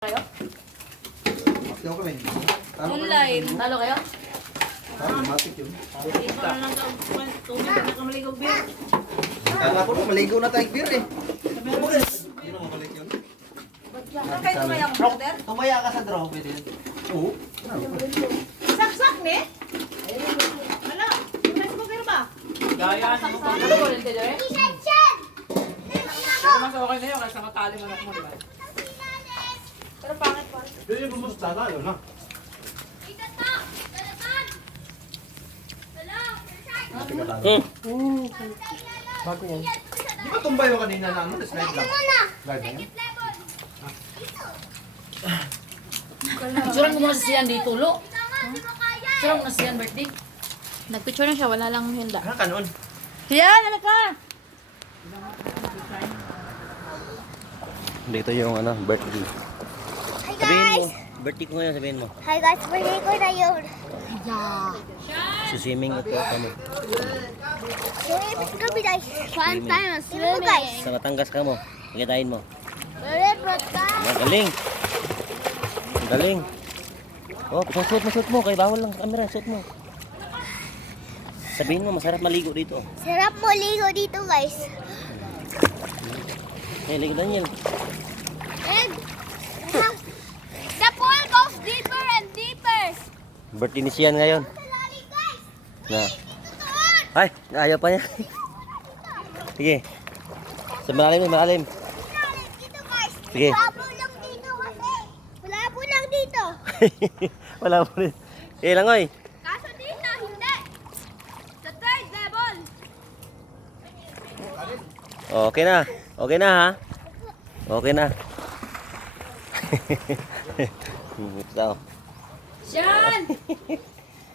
Kayo? Ako kami. Online. Talo kayo? Matik yun. Hindi pa lang tubig na kamaligog beer. Kala ko maligo na tayo beer eh. Hindi na mamalik yun. Saan kayo tumaya ang brother? Tumaya ka sa draw, pwede yun. Oo. Saksak ni? Wala. Mas mo beer ba? Gaya ano pa. Ano ko rin kayo eh? Pero mas okay na yun kasi nakatali mo na mo, di ba? Pero pangit pa. Pwede yung bumusta tayo na. Bago yan. Di ba tumbay mo kanina na ano? Slide lang. Slide lang yan? Picturean ko muna si Sian dito, lo. Picturean ko na si Sian birthday. Nagpicture na siya, wala lang hinda. Ano ka noon? Sian, ano ka? Dito yung ano, birthday. Hi Sabihin mo, guys! birthday ko ngayon, sabihin mo. Hi guys, birthday ko na yun. Yeah. Suswimming ako kami. Swimming kami guys. Fun time, swimming guys. Sa Batangas ka mo, pagitain mo. Malipot ka. Magaling. Galing. Oh, suot mo, kay bawal lang sa camera, suot mo. Sabihin mo, masarap maligo dito. Sarap mo ligo dito guys. Hey, ligo Daniel. And the pool goes deeper and deeper. Birthday ni Sian ngayon. Na. Ay, ayaw pa niya. Sige. Sa malalim, malalim. Dito guys. Sige. Malabo lang dito kasi. Malabo lang dito. Wala po rin. Eh, langoy. Kaso dito, hindi. Sa third level. Okay na. Okay na ha. Okay na. So, Sian!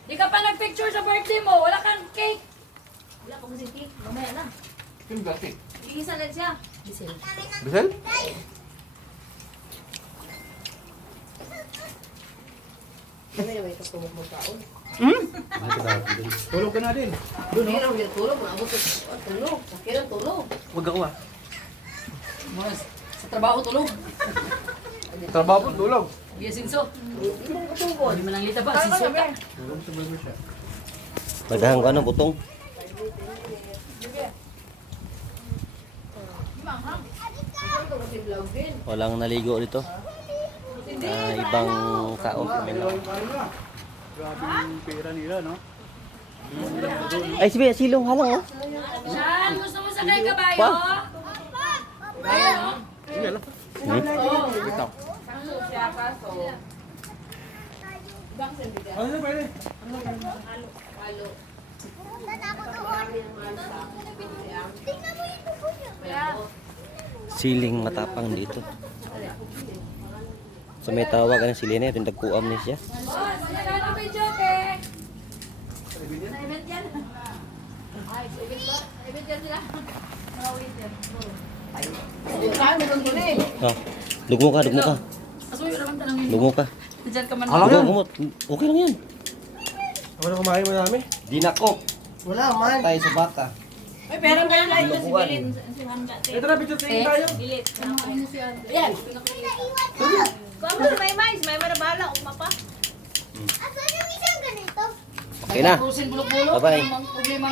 Di ka pa nagpicture sa birthday mo. Wala kang cake. Wala ko kasi cake. Mamaya na. Yung plastic. Igisa lang siya. Gisel. Bisel? Tulog ka na din. Pero will tulog. Maabot ko. Tulog. Sakiran tulog. Huwag ako ah. Mas, sa trabaho tulog. Trabaho po, tulog. Iya sinso. Hindi man lang lita ba? Sinso ka. magdahan ko ano, butong. Walang naligo dito. Ibang kaon kami lang. Grabe yung pera nila, no? Ay, silong halang oh. Sian, gusto mo sakay kabayo? Pa? Kabayo, no? Sige lang. Ito. Ano na pwede? Tingnan mo yung tubo niya. Siling matapang dito. So may tawag ano si Lene, yung tagkuam ni siya. Boss, nagano ba yung joke? Sa event yan. Ay, sa event ba? Event yan sila. Mga waiter. Saan mo ganito eh? Ha, dugmo ka. Asuyo naman tanong yun. Dugmo ka. Diyan ka man. Gumot. Okay lang yan. Ano na kumain mo namin? Dinakop. Wala man. Tayo sa bata. Ay, pero kayo lang ito si Bilin. Ito na, picture tayo tayo. Yan. Kung mo sa may mais, may marabala, umapa. Asan yung isang ganito? Okay na. Pusin bulok-bulok. Bye-bye. Ang problema